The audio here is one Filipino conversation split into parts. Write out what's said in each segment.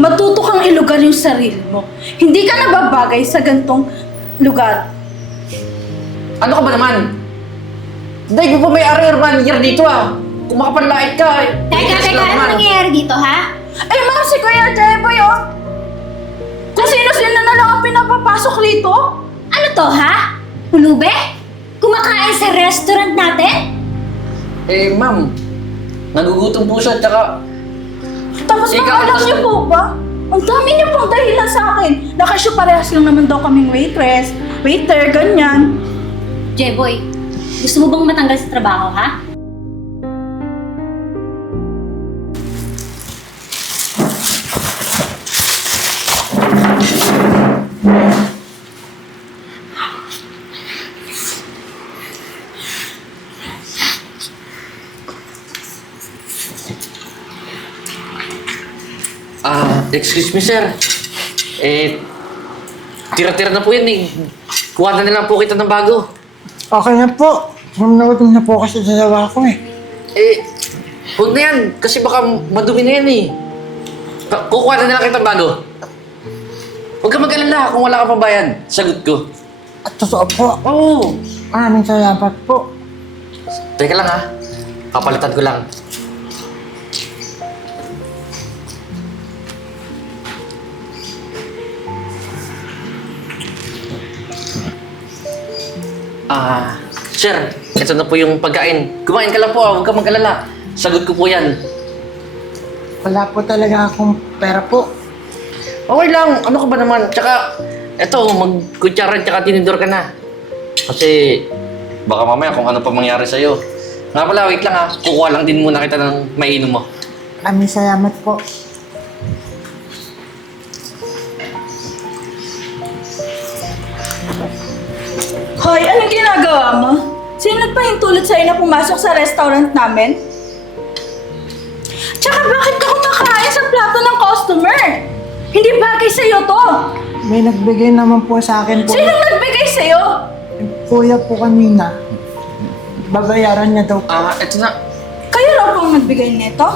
Matuto kang ilugar yung sarili mo. Hindi ka nababagay sa gantong lugar. Ano ka ba naman? Dahil mo pa may arrear manager dito ah. Kung makapanlait ka eh. Teka, ano nangyayari dito, ha? Eh, ma'am, si Kuya Jeboy, oh. Kung sino-sino na lang ang pinapapasok rito. Ano to, ha? Pulube? Kumakain sa restaurant natin? Eh, ma'am. Nagugutom po siya, tsaka... Tapos Ikaw, alam tapos- niyo po ba? Ang dami niyo pong dahilan sa akin. Nakasyo parehas lang naman daw kaming waitress, waiter, ganyan. Jeboy, gusto mo bang matanggal sa trabaho, ha? Excuse me, sir. Tira-tira na po yan eh. Kuha na lang po kita ng bago. Okay na po. Nagutom na po kasi sa dalawa ko eh. Huwag na yan. Kasi baka madumi na yan eh. Kukuha na lang kita ng bago. Huwag ka mag-alala kung wala ka pambayad. Sagot ko. At totoo po. Oo. Maraming salamat po. Teka lang ha. Kapalitan ko lang. Sir, ito na po yung pagkain. Kumain ka lang po, huwag ka mag-alala. Sagot ko po yan. Wala po talaga akong pera po. Okay lang, ano ka ba naman? Tsaka, eto, mag-kutsara tsaka tinidor ka na. Kasi, baka mamaya kung ano pa mangyari sa'yo. Nga pala, wait lang ha. Kukuha lang din muna kita ng mainom mo. Maraming salamat po. Hoy, anong ginagawa mo? Sino nagpahintulot sa'yo na pumasok sa restaurant namin? Tsaka bakit ka kumakain sa plato ng customer? Hindi bagay sa'yo to. May nagbigay naman po sa akin po. Sino nagbigay sa'yo? Kuya po kanina. Babayaran niya daw po. Eto na. Kayo raw pong nagbigay nito?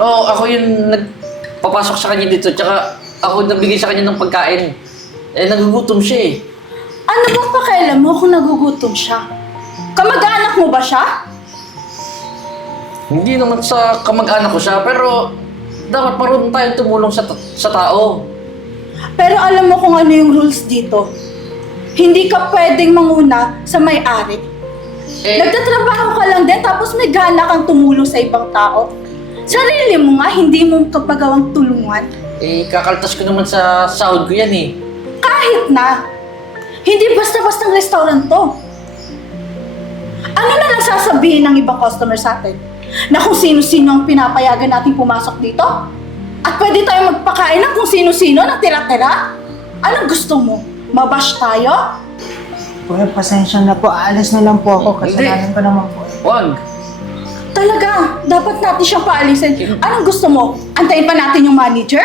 Oo, ako yung nagpapasok sa kanya dito. Tsaka, ako nagbigay sa kanya ng pagkain. Nagugutom siya eh. Ano bang pakialam mo kung nagugutom siya? Kamag-anak mo ba siya? Hindi naman sa kamag-anak ko siya, pero dapat marunong tayong tumulong sa tao. Pero alam mo kung ano yung rules dito. Hindi ka pwedeng manguna sa may-ari. Nagtatrabaho ka lang din tapos may gana kang tumulong sa ibang tao. Sarili mo nga, hindi mo kapagawang tulungan. Kakaltas ko naman sa sahod ko yan eh. Kahit na, hindi basta-bastang restaurant to. Ano na lang sasabihin ng ibang customer sa atin? Na kung sino-sino ang pinapayagan natin pumasok dito? At pwede tayo magpakain ng kung sino-sino ng tira-tira? Anong gusto mo? Mabash tayo? Kuya, pasensya na po. Aalis na lang po ako. Kasalanan ko naman po. Wag. Talaga, dapat natin siyang paalisin. Anong gusto mo? Antayin pa natin yung manager?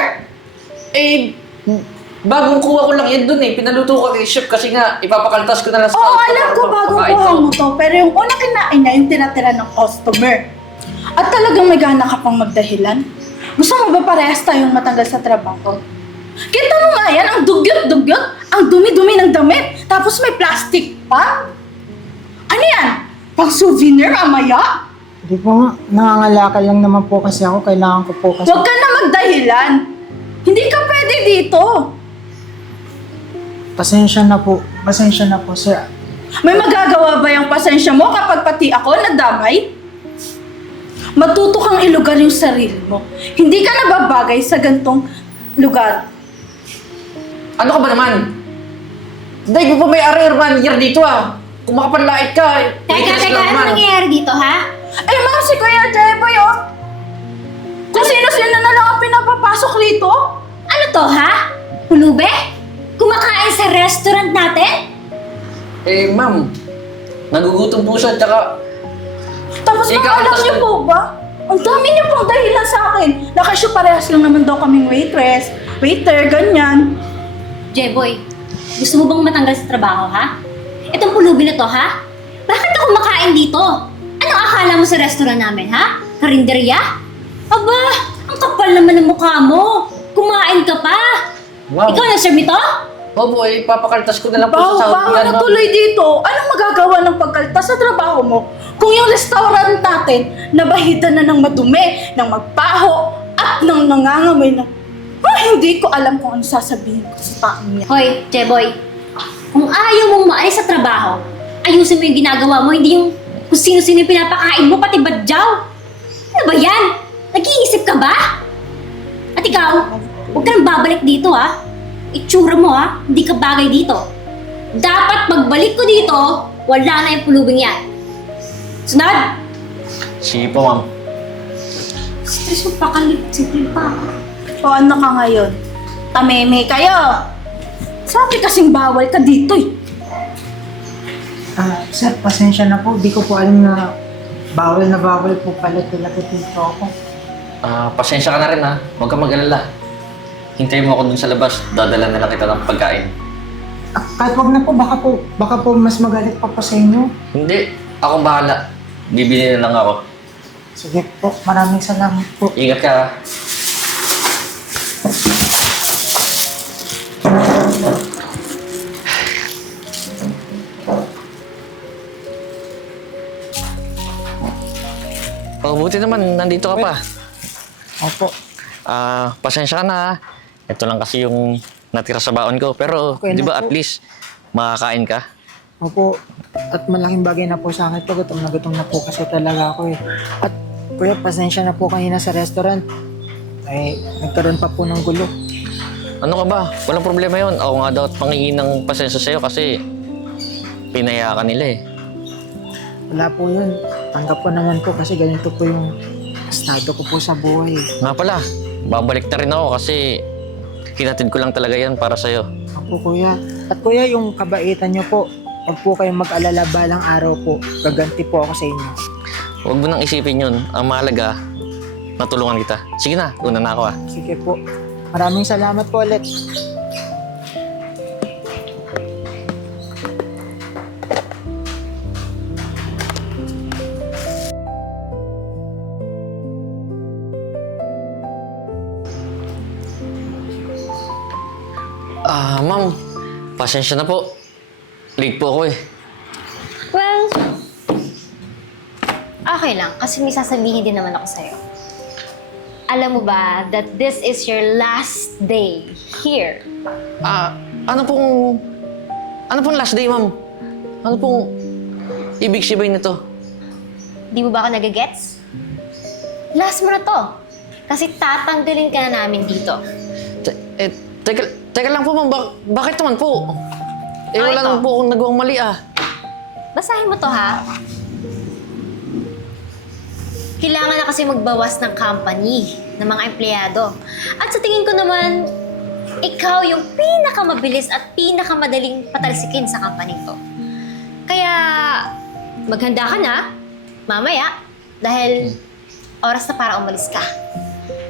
Bagong kuha ko lang yan dun eh. Pinaluto ko kay chef kasi nga ipapakaltas ko na lang sa Oo, alam ko bagong pagkain kuha to. mo to. Pero yung una kinain na yung tira-tira ng customer. At talagang may gana ka pang magdahilan. Gusto mo ba parehas tayong matanggal sa trabaho? Kita mo nga yan, ang dugyot-dugyot, ang dumi-dumi ng damit, tapos may plastic pa. Ano yan? Pang souvenir, amaya? Hindi po nga. Nangangalakal lang naman po kasi ako. Kailangan ko po kasi. Huwag ka na magdahilan. Hindi ka pwede dito. Pasensya na po. Pasensya na po, sir. May magagawa ba yung pasensya mo kapag pati ako nadamay? Matuto kang ilugar yung sarili mo. Hindi ka nababagay sa gantong lugar. Ano ka ba naman? Dahil mo pa may arrear manager dito ah. Kung makapanlait ka Teka, ano nangyayari dito, ha? Eh, ma'am, si Kuya Jeboy, oh. Kung sino-sino na lang ang pinapapasok rito. Ano to, ha? Pulube? Kumakain sa restaurant natin? Ma'am. Nagugutom po siya, tsaka... Tapos Ikaw, alam tapos- niyo po ba? Ang dami niyo pong dahilan sa akin. Nakasyo parehas lang naman daw kaming waitress, waiter, ganyan. Jeboy, gusto mo bang matanggal sa trabaho, ha? Itong pulubi na to, ha? Bakit ka kumakain dito? Anong akala mo sa restaurant namin, ha? Karinderya? Aba, ang kapal naman ng mukha mo. Kumain Wow. Ikaw nag-serve nito? Opo, papakaltas ko na lang po sa sahod Bawa yan, na ma'am. tuloy dito. Anong magagawa ng pagkaltas sa trabaho mo? Kung yung restaurant natin, nabahitan na ng madumi, ng magbaho, at ng nangangamoy na... hindi ko alam kung ano sasabihin ko sa taong niya. Hoy, Cheboy. Kung ayaw mong maalis sa trabaho, ayusin mo yung ginagawa mo, hindi yung kung sino-sino yung pinapakain mo, pati badyaw. Ano ba yan? Nag-iisip ka ba? At ikaw, huwag ka nang babalik dito ha. Itsura mo ha, hindi ka bagay dito. Dapat pagbalik ko dito, wala na yung pulubing yan. Sunod! Sige po, ma'am. Stress mo pa kalit, simple pa. O ano ka ngayon? Tameme kayo! Sabi kasing bawal ka dito eh. Sir, pasensya na po. Di ko po alam na bawal po pala talaga dito ako. Pasensya ka na rin ha. Huwag kang mag-alala. Hintayin mo ako dun sa labas. Dadala na lang kita ng pagkain. Kahit wag na po, baka po mas magalit pa po sa inyo. Hindi. Akong bahala. Bibili na lang ako. Sige po, maraming salamat po. Ingat ka ha. Buti naman, nandito ka pa. Opo. Pasensya ka na ha. Ito lang kasi yung natira sa baon ko. Pero, Okay di na ba po. at least, makakain ka? Opo. At malaking bagay na po sa akin to. Gutom na po kasi talaga ako eh. At kuya, pasensya na po kanina sa restaurant. Ay, nagkaroon pa po ng gulo. Ano ka ba? Walang problema yon. Ako nga daw at mangingi ng pasensya sa'yo kasi pinaya ka nila eh. Wala po yun. Tanggap ko naman po kasi ganito po yung estado ko po sa buhay. Nga pala, babalik na rin ako kasi hinatid ko lang talaga yan para sa'yo. Opo kuya. At kuya, yung kabaitan nyo po, huwag po kayong mag-alala balang araw po. Gaganti po ako sa inyo. Huwag mo nang isipin yun. Ang mahalaga, natulungan kita. Sige na, una na ako ah. Sige po. Maraming salamat po ulit. Ma'am, pasensya na po. Late po ako eh. Well, okay lang. Kasi may sasabihin din naman ako sa'yo. Alam mo ba that this is your last day here? Ano pong last day, ma'am? Ano pong ibig sabihin nito? Di mo ba ako nagagets? Last mo na to. Kasi tatanggalin ka na namin dito. Teka lang po, ma'am. Bakit naman po? Wala ito. naman po akong nagawang mali ah. Basahin mo to, ha? Kailangan na kasi magbawas ng company, ng mga empleyado. At sa tingin ko naman, ikaw yung pinakamabilis at pinakamadaling patalsikin sa company to. Kaya, maghanda ka na, mamaya, dahil oras na para umalis ka.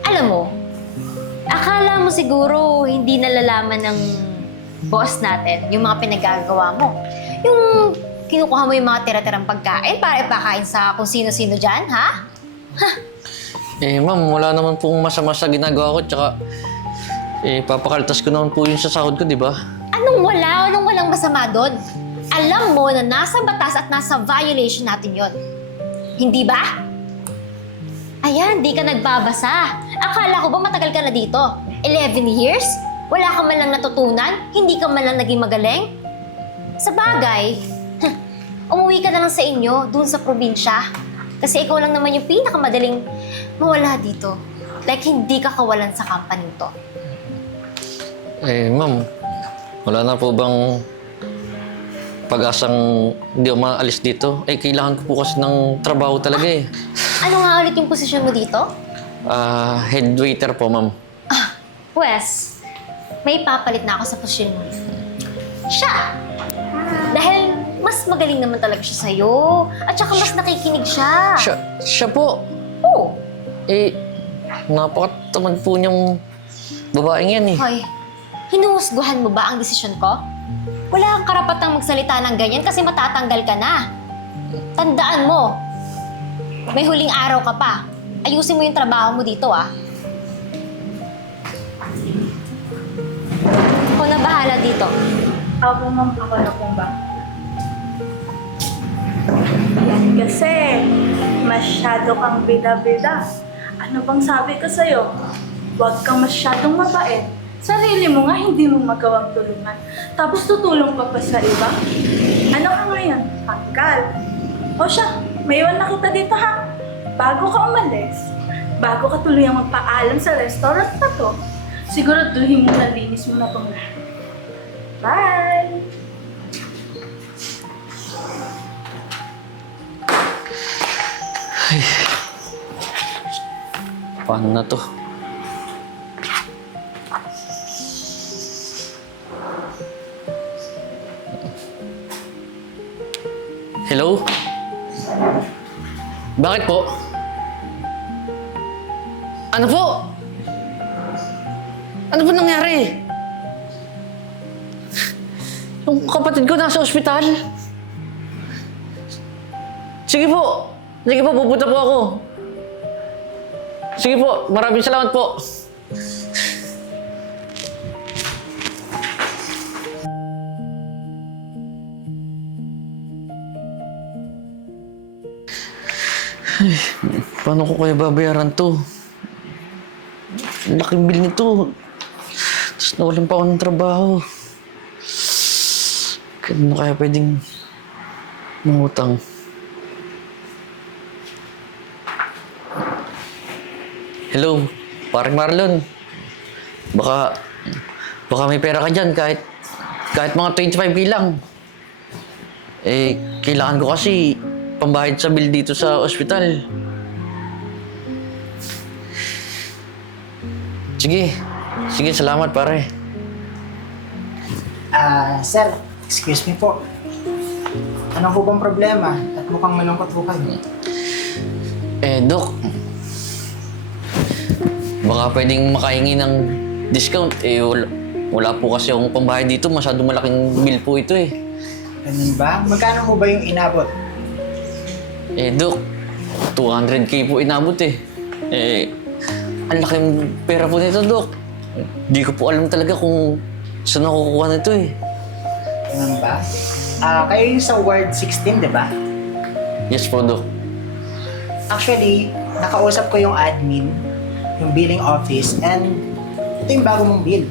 Alam mo, akala mo siguro hindi nalalaman ng boss natin yung mga pinagagawa mo. Yung kinukuha mo yung mga tira-tirang pagkain para ipakain sa kung sino-sino dyan, ha? Ma'am, wala naman pong masama sa ginagawa ko. Tsaka, papakaltas ko naman po yun sa sahod ko, di ba? Anong wala? Anong walang masama doon? Alam mo na nasa batas at nasa violation natin yon. Hindi ba? Ayan, di ka nagbabasa. Akala ko ba matagal ka na dito? 11 years? Wala ka man lang natutunan? Hindi ka man lang naging magaling? Sa bagay, umuwi ka na lang sa inyo, dun sa probinsya. Kasi ikaw lang naman yung pinakamadaling mawala dito. Like, hindi ka kawalan sa company to. Ma'am, wala na po bang pag-asang hindi ako maalis dito? Kailangan ko po kasi ng trabaho talaga eh. Ano nga ulit yung posisyon mo dito? Head waiter po, ma'am. Wes, may papalit na ako sa posisyon mo. Siya! Dahil mas magaling naman talaga siya sa'yo. At saka mas nakikinig siya. Siya po. Oo. Napakatamad po niyang babaeng yan eh. Hoy, hinuhusguhan mo ba ang desisyon ko? Wala kang karapatang magsalita ng ganyan kasi matatanggal ka na. Tandaan mo, may huling araw ka pa. Ayusin mo yung trabaho mo dito, ah. dito. Ako ma'am, ako na pong ba? Yan kasi, masyado kang bida-bida. Ano bang sabi ko sa'yo? Huwag kang masyadong mabait. Sarili mo nga, hindi mo magawang tulungan. Tapos tutulong ka pa sa iba? Ano ka ngayon? Tanggal. O siya, may iwan na kita dito ha. Bago ka umalis, bago ka tuluyang magpaalam sa restaurant na to, siguraduhin mo na linis mo na itong lahat. Bye! Paano na to? Hello? Bakit po? Ano po? Ano po nangyari? Yung kapatid ko nasa ospital. Sige po. Sige po, pupunta po ako. Sige po, maraming salamat po. Ay, paano ko kaya babayaran to? Ang laking bill nito. Tapos nawalan pa ako ng trabaho. Ano kaya pwedeng mangutang? Hello, parang Marlon. Baka may pera ka dyan kahit mga 25k lang. Eh, kailangan ko kasi pambayad sa bill dito sa ospital. Sige, salamat pare. Sir, excuse me po. Ano po bang problema? At mukhang malungkot po kayo. Dok. Baka pwedeng makahingi ng discount. Wala po kasi akong pambayad dito. Masyadong malaking bill po ito eh. Ganun ba? Magkano po ba yung inabot? Dok, 200k po inabot eh. Ang laking pera po nito, Dok. Di ko po alam talaga kung saan ako kukuha nito eh. Ganun ba? Kayo yung sa Ward 16, di ba? Yes po, Dok. Actually, nakausap ko yung admin, yung billing office, and ito yung bago mong bill.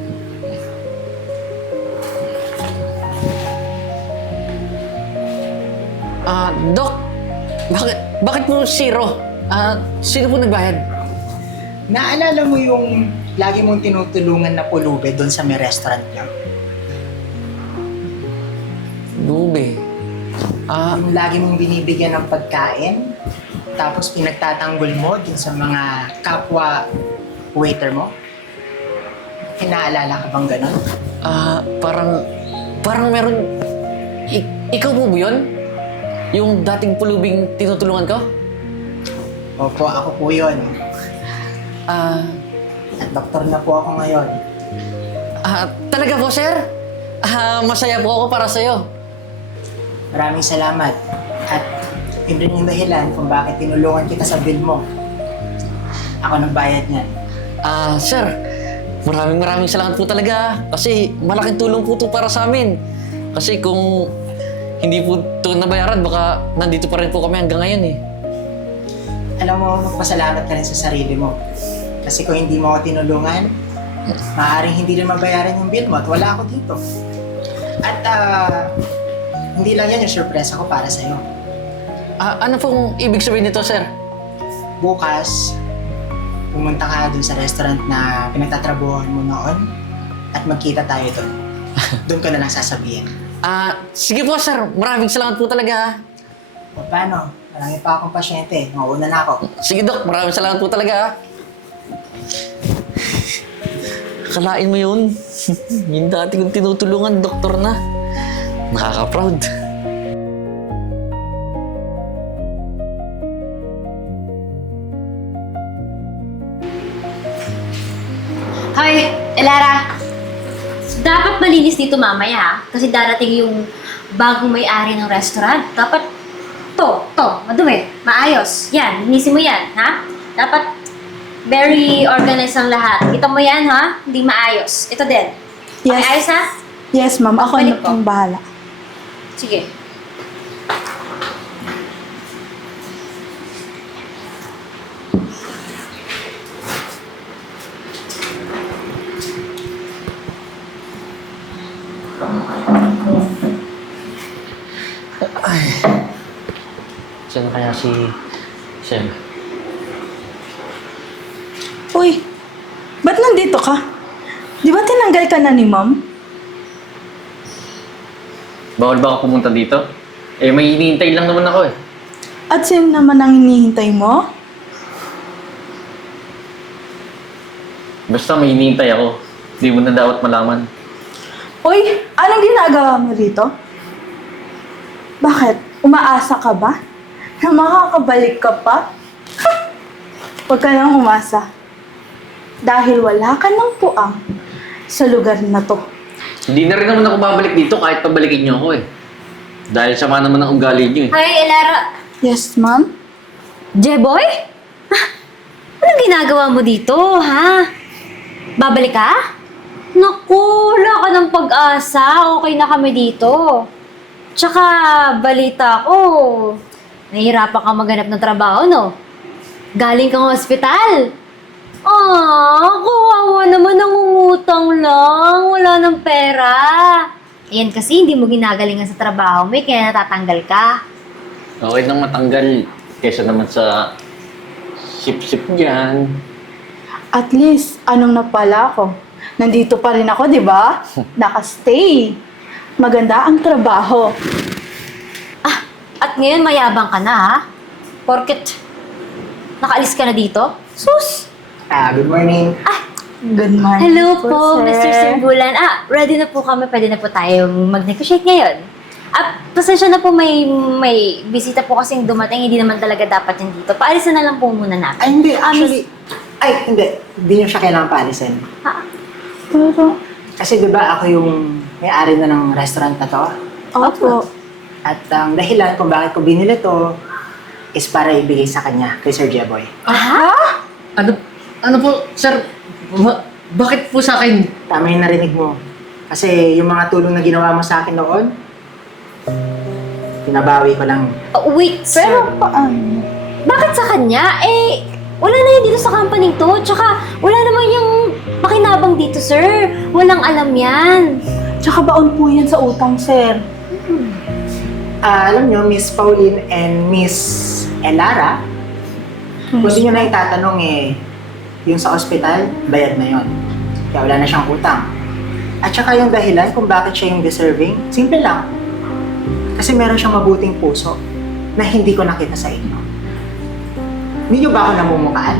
Dok, bakit po zero? Sino po nagbayad? Naalala mo yung lagi mong tinutulungan na pulube doon sa may restaurant niyo? Lube. Yung lagi mong binibigyan ng pagkain, tapos pinagtatanggol mo dun sa mga kapwa waiter mo? Inaalala ka bang ganon? Parang meron... ikaw po ba yun? Yung dating pulubing tinutulungan ko? Opo, ako po yun. At doktor na po ako ngayon. Talaga po, sir? Masaya po ako para sa'yo. Maraming salamat. At yun rin yung dahilan kung bakit tinulungan kita sa bill mo. Ako nagbayad niyan. Sir, maraming salamat po talaga. Kasi malaking tulong po ito para sa amin. Kasi kung hindi po ito nabayaran, baka nandito pa rin po kami hanggang ngayon eh. Alam mo, magpasalamat ka rin sa sarili mo. Kasi kung hindi mo ako tinulungan, maaaring hindi rin mabayaran yung bill mo at wala ako dito. At hindi lang yan yung surprise ako para sa'yo. Ano pong ibig sabihin nito, sir? Bukas, pumunta ka dun sa restaurant na pinagtatrabuhan mo noon at magkita tayo dun. Doon ko na lang sasabihin. Sige po, sir. Maraming salamat po talaga. O paano? Marami pa akong pasyente. Mauna na ako. Sige, Dok. Maraming salamat po talaga. Akalain mo yun. Yung dati kong tinutulungan, doktor na. Nakaka-proud. Hoy, Elara! Dapat malinis dito mamaya ha? Kasi darating yung bagong may-ari ng restaurant. Dapat madumi, maayos. Yan, linisin mo yan, ha? Dapat very organized ang lahat. Kita mo yan, ha? Hindi maayos. Ito din. Yes. Okay, ayos ha? Yes, ma'am. Ako na Pagbalik ko. pong bahala. Sige. Saan kaya si Shem? Uy, ba't nandito ka? Di ba tinanggal ka na ni ma'am? Bawal ba ako pumunta dito? Eh, may hinihintay lang naman ako eh. At sino naman ang hinihintay mo? Basta may hinihintay ako. Di mo na dapat malaman. Uy, anong ginagawa mo rito? Bakit? Umaasa ka ba? Na makakabalik ka pa? Huwag ka nang umasa. Dahil wala ka ng puang sa lugar na to. Hindi na rin naman ako babalik dito kahit pabalikin niyo ako eh. Dahil sama naman ang ugali niyo eh. Hi, Elara. Yes, ma'am? Jeboy? Ah, anong ginagawa mo dito, ha? Babalik ka? Naku, wala ka ng pag-asa. Okay na kami dito. Tsaka, balita ko, nahihirapan ka maghanap ng trabaho, no? Galing kang hospital. Kawawa naman, nangungutang lang. Wala ng pera. Ayan kasi, hindi mo ginagalingan sa trabaho mo, kaya natatanggal ka. Okay nang matanggal kesa naman sa sip-sip niyan. At least, anong napala ako? Nandito pa rin ako, di ba? Nakastay. Maganda ang trabaho. At ngayon, mayabang ka na, ha? Porket nakaalis ka na dito? Sus! Good morning. Good morning. Hello po, Mr. Simbulan. Ready na po kami. Pwede na po tayong mag-negotiate ngayon. Pasensya na po, may bisita po kasing dumating. Hindi naman talaga dapat yun dito. Paalisan na lang po muna namin. Ay, hindi. Actually, hindi. Hindi nyo siya kailangan paalisin. Pero, Kasi di ba ako yung may-ari na ng restaurant na to? opo. At ang dahilan kung bakit ko binili to is para ibigay sa kanya, kay Sir Jeboy. Ano po, sir? Bakit po sa akin? Tama yung narinig mo. Kasi yung mga tulong na ginawa mo sa akin noon, pinabawi ko lang. Wait, sir. Pero paano? Bakit sa kanya? Wala na yun dito sa company to. Tsaka, wala naman yung makinabang dito, sir. Walang alam yan. Tsaka baon po yan sa utang, sir. Alam nyo, Miss Pauline and Miss Elara, kung di nyo na itatanong yung sa ospital, bayad na yon. Kaya wala na siyang utang. At saka yung dahilan kung bakit siya yung deserving, simple lang. Kasi meron siyang mabuting puso na hindi ko nakita sa inyo. Hindi nyo ba ako namumukaan?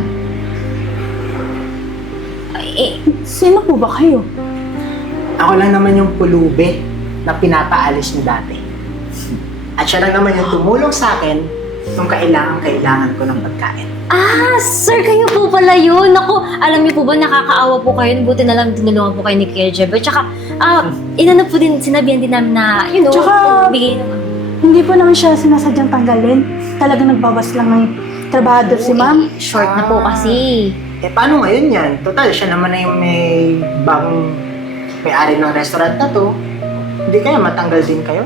Sino po ba kayo? Ako lang naman yung pulube na pinapaalis niyo dati. At siya lang naman yung tumulong sa akin nung kailangan ko ng pagkain. Sir, kayo po pala yun. Naku, alam niyo po ba, nakakaawa po kayo. Buti na lang tinulungan po kayo ni Kuya Jeboy. Tsaka, inano po din, sinabihan din namin na, Tsaka- bigay naman. Hindi po naman siya sinasadyang tanggalin. Talagang nagbabas lang ng trabahador si ma'am. Short na po kasi. Paano ngayon yan? Total, siya naman na yung may bagong may-ari ng restaurant na to. Hindi kaya matanggal din kayo?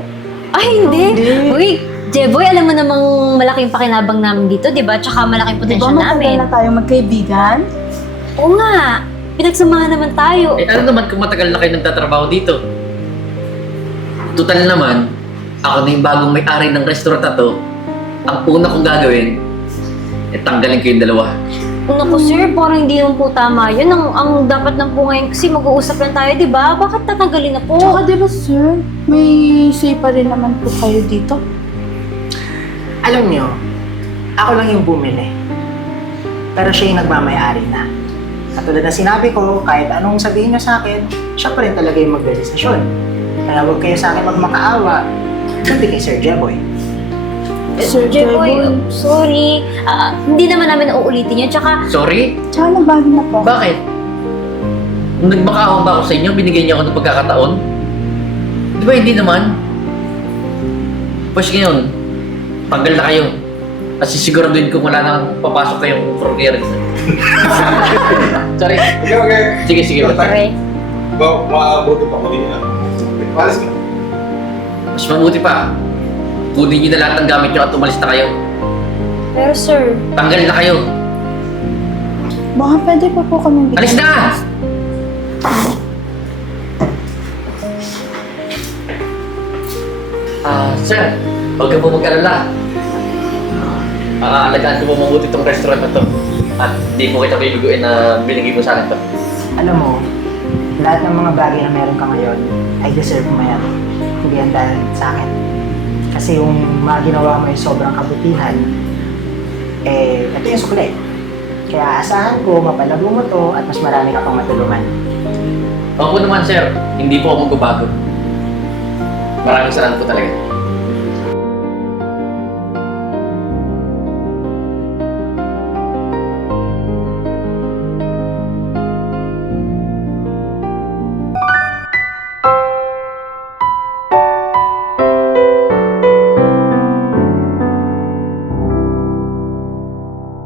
Ay, hindi. Hindi. Uy, Jeboy, alam mo namang malaking pakinabang namin dito, di ba? Tsaka malaking Di ba potential matagal namin. na tayong magkaibigan? Oo nga. Pinagsamahan naman tayo. Ano naman kung matagal na kayo nagtatrabaho dito? Total naman, ako na yung bagong may-ari ng restaurant na to. Ang una kong gagawin, tanggalin kayong dalawa. Naku, sir, parang hindi naman po tama yun. Ang dapat lang po ngayon kasi mag-uusap lang tayo, di ba? Bakit tatanggalin na po? Tsaka di ba sir, may say pa rin naman po kayo dito. Alam nyo, ako lang yung bumili. Pero siya yung nagmamayari na. Katulad na sinabi ko, kahit anong sabihin niya sa akin, siya pa rin talaga yung magdedesisyon. Kaya huwag kayo sa akin magmakaawa, kundi kay Sir Jeboy. Sir Jeboy, Jeboy. sorry. Hindi naman namin uulitin yun. Tsaka, Sorry? Tsaka nagbago na po. Bakit? Nung nagmakaawa ba ako sa inyo, binigyan niyo ako ng pagkakataon? Di ba hindi naman? Pues ngayon, tanggal na kayo. At sisiguraduhin kung wala nang papasok kayong forgery. Sorry. Okay. Sige, sige. okay. Maabuti pa ko din yan. Walas mo. Mas mabuti pa. Kunin niyo na lahat ng gamit niyo at umalis na kayo. Pero sir, Tanggal na kayo. Baka pwede pa po kami Alis na! Sir, huwag ka po mag-alala. Alagaan ko po mabuti itong restaurant na to. At hindi po kita bibiguin na binigay mo sa akin to. Alam mo, lahat ng mga bagay na meron ka ngayon, I deserve mo yan. Hindi yan dahil sa akin. Kasi yung mga ginawa mo yung sobrang kabutihan, ito yung sukli. Kaya asahan ko, mapalago mo to at mas marami ka pang matulungan. Opo naman, sir. Hindi po ako magbabago. Maraming salamat po talaga.